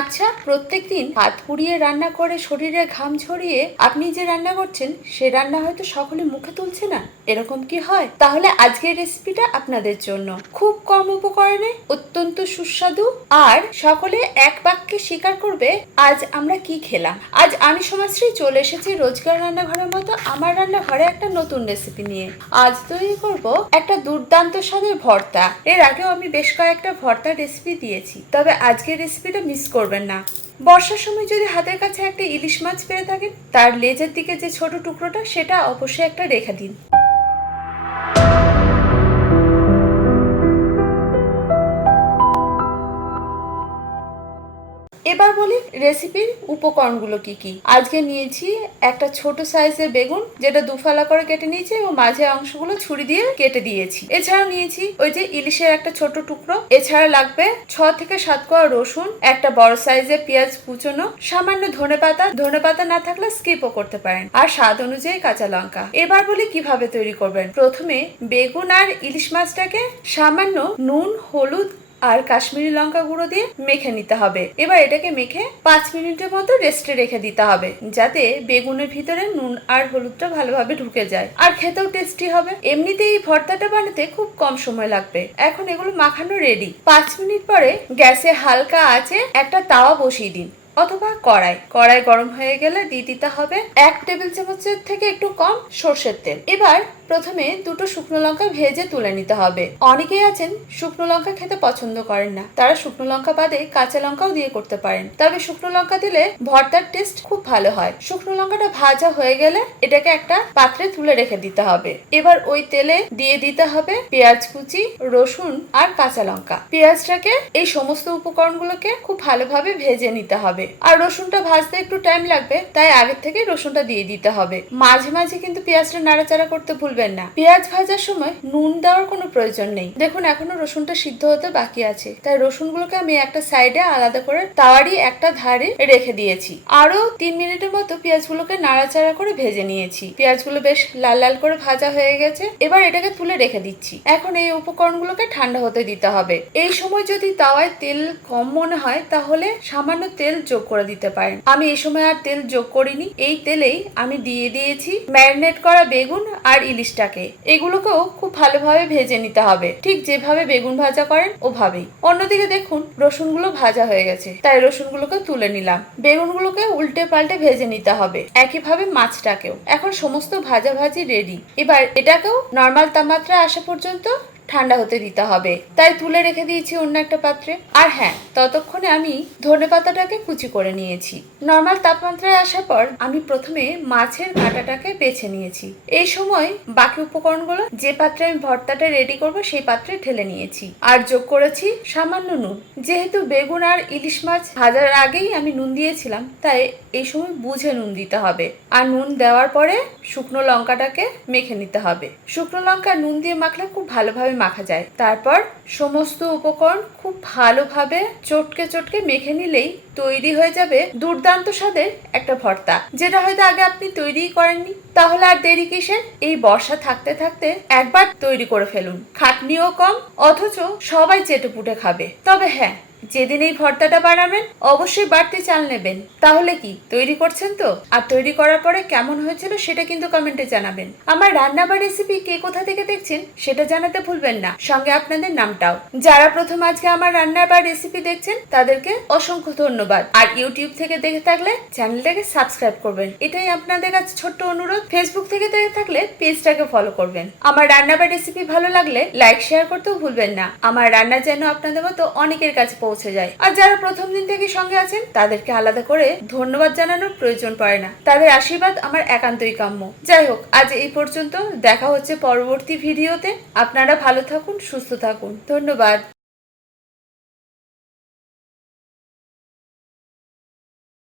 আচ্ছা প্রত্যেকদিন হাত পুড়িয়ে রান্না করে শরীরে ঘাম ঝরিয়ে আপনি যে রান্না করছেন, সে রান্না হয়তো সকলে মুখে তুলছে না। এরকম কি হয়? তাহলে আজকের রেসিপিটা আপনাদের জন্য। খুব কম উপকরণে, অত্যন্ত সুস্বাদু আর সকলে এক বাক্যে স্বীকার করবে, আজ আমরা কি খেলাম? আজ আমি সমাজশ্রী চলে এসেছি রোজগার রান্নাঘরের মতো আমার রান্নাঘরে একটা নতুন রেসিপি নিয়ে। আজ তৈরি করব একটা দুর্দান্ত স্বাদের ভর্তা। এর আগেও আমি বেশ কয়েকটা ভর্তার রেসিপি দিয়েছি। তবে আজকের রেসিপিটা মিস করবেন না। বর্ষার সময় যদি হাতের কাছে একটা ইলিশ মাছ পেয়ে থাকেন, তার লেজের দিকে যে ছোট টুকরোটা, সেটা অবশ্যই একটা রেখে দিন। এবার বলি রেসিপির উপকরণগুলো কি কি। আজকে নিয়েছি একটা ছোট সাইজের বেগুন, যেটা দুফালা করে কেটে নিয়েছি এবং মাঝে অংশগুলো ছুরি দিয়ে কেটে দিয়েছি। এছাড়াও নিয়েছি ওই যে ইলিশের একটা ছোট টুকরো। এছাড়া লাগবে ছ থেকে সাত কোয়া রসুন, একটা বড় সাইজের পেঁয়াজ কুচোনো, সামান্য ধনে পাতা। ধনে পাতা না থাকলে স্কিপও করতে পারেন। আর স্বাদ অনুযায়ী কাঁচা লঙ্কা। এবার বলি কীভাবে তৈরি করবেন? প্রথমে বেগুন আর ইলিশ মাছটাকে সামান্য নুন, হলুদ আর কাশ্মীরি লঙ্কা গুঁড়ো দিয়ে মেখে নিতে হবে। এবার এটাকে মেখে পাঁচ মিনিটের মতো রেস্টে রেখে দিতে হবে, যাতে বেগুনের ভিতরে নুন আর হলুদটা ভালোভাবে ঢুকে যায়। আর খেতেও টেস্টি হবে। এমনিতে এই ভর্তাটা বানাতে খুব কম সময় লাগবে। এখন এগুলো মাখানো রেডি পাঁচ মিনিট পরে গ্যাসে হালকা আছে একটা তাওয়া বসিয়ে দিন। অথবা কড়াই। কড়াই গরম হয়ে গেলে দিয়ে দিতে হবে এক টেবিল চামচের থেকে একটু কম সর্ষের তেল। এবার প্রথমে দুটো শুকনো লঙ্কা ভেজে তুলে নিতে হবে। অনেকেই আছেন শুকনো লঙ্কা খেতে পছন্দ করেন না। তারা শুকনো লঙ্কা বাদে কাঁচা লঙ্কাও দিয়ে করতে পারেন। তবে শুকনো লঙ্কা দিলে ভর্তার টেস্ট খুব ভালো হয়। শুকনো লঙ্কাটা ভাজা হয়ে গেলে এটাকে একটা পাত্রে তুলে রেখে দিতে হবে। এবার ওই তেলে দিয়ে দিতে হবে পেঁয়াজ কুচি, রসুন আর কাঁচা লঙ্কা। পেঁয়াজটাকে এই সমস্ত উপকরণগুলোকে খুব ভালোভাবে ভেজে নিতে হবে। আর রসুনটা ভাজতে একটু টাইম লাগবে, তাই আগের থেকে রসুনটা দিয়ে দিতে হবে। মাঝে মাঝে কিন্তু পেঁয়াজটা নাড়াচাড়া করতে ভুলবেন না। পেঁয়াজ ভাজার সময় নুন দেওয়ার কোনো প্রয়োজন নেই। দেখুন, এখনও রসুনটা সিদ্ধ হতে বাকি আছে। তাই রসুনগুলোকে আমি একটা সাইডে আলাদা করে তাওয়ারই একটা ধারে রেখে দিয়েছি। আরও তিন মিনিটের মতো পেঁয়াজগুলোকে নাড়াচাড়া করে ভেজে নিয়েছি। পেঁয়াজগুলো বেশ লাল লাল করে ভাজা হয়ে গেছে। এবার এটাকে তুলে রেখে দিচ্ছি। এখন এই উপকরণগুলোকে ঠান্ডা হতে দিতে হবে। এই সময় যদি তাওয়ায় তেল কম মনে হয়, তাহলে সামান্য তেল যোগ করে দিতে পারেন। আমি এই সময় আর তেল যোগ করিনি। এই তেলেই আমি দিয়ে দিয়েছি ম্যারিনেট করা বেগুন আর ইলিশটাকে। এগুলোকেও খুব ভালোভাবে ভেজে নিতে হবে। ঠিক যেভাবে বেগুন ভাজা করেন ওভাবেই। অন্যদিকে দেখুন, রসুনগুলো ভাজা হয়ে গেছে। তাই রসুনগুলোকে তুলে নিলাম। বেগুনগুলোকে উল্টে পাল্টে ভেজে নিতে হবে। একইভাবে মাছটাকেও। এখন সমস্ত ভাজা ভাজি রেডি। এবার এটাকেও নর্মাল তাপমাত্রা আসা পর্যন্ত ঠান্ডা হতে দিতে হবে। তাই তুলে রেখে দিয়েছি অন্য একটা পাত্রে। আর হ্যাঁ ততক্ষণে আমি ধনে পাতাটাকে কুচি করে নিয়েছি। নর্মাল তাপমাত্রায় আসার পর আমি প্রথমে মাছের কাঁটাটাকে বেছে নিয়েছি। এই সময় বাকি উপকরণগুলো যে পাত্রে আমি ভর্তাটা রেডি করব সেই পাত্রে ঢেলে নিয়েছি। আর যোগ করেছি সামান্য নুন। যেহেতু বেগুন আর ইলিশ মাছ ভাজার আগেই আমি নুন দিয়েছিলাম, তাই এই সময় বুঝে নুন দিতে হবে। আর নুন দেওয়ার পরে শুকনো লঙ্কাটাকে মেখে নিতে হবে। শুকনো লঙ্কা নুন দিয়ে মাখলে খুব ভালোভাবে মাখা যায়। তারপর সমস্ত উপকরণ খুব ভালোভাবে চটকে চটকে মেখে নিলেই তৈরি হয়ে যাবে দুর্দান্ত স্বাদের একটা ভর্তা। যেটা হয়তো আগে আপনি তৈরিই করেননি। তাহলে আর দেরি কিসের? এই বর্ষা থাকতে থাকতে একবার তৈরি করে ফেলুন। খাটনিও কম, অথচ সবাই চেটে পুটে খাবে। তবে হ্যাঁ যেদিন এই ভর্তাটা বানাবেন, অবশ্যই বাড়তি চাল নেবেন। তাহলে কি, তৈরি করছেন তো? আর তৈরি করার পরে কেমন হয়েছিল সেটা কিন্তু কমেন্টে জানাবেন। আমার রান্না বা রেসিপি কে কোথা থেকে দেখছেন, সেটা জানাতে ভুলবেন না। সঙ্গে আপনাদের নামটাও। যারা প্রথম আজকে আমার রান্না বা রেসিপি দেখছেন, তাদেরকে অসংখ্য ধন্যবাদ। আর ইউটিউব থেকে দেখে থাকলে চ্যানেলটাকে সাবস্ক্রাইব করবেন। এটাই আপনাদের কাছে ছোট্ট অনুরোধ। ফেসবুক থেকে দেখে থাকলে পেজটাকে ফলো করবেন। আমার রান্না বা রেসিপি ভালো লাগলে লাইক শেয়ার করতেও ভুলবেন না। আমার রান্না যেন আপনাদের মতো অনেকের কাছে পৌঁছে যায়। আর যারা প্রথম দিন থেকে সঙ্গে আছেন, তাদেরকে আলাদা করে ধন্যবাদ জানানোর প্রয়োজন পড়ে না। তাদের আশীর্বাদ আমার একান্তই কাম্য। যাই হোক, আজ এই পর্যন্ত। দেখা হচ্ছে পরবর্তী ভিডিওতে। আপনারা ভালো থাকুন, সুস্থ থাকুন। ধন্যবাদ।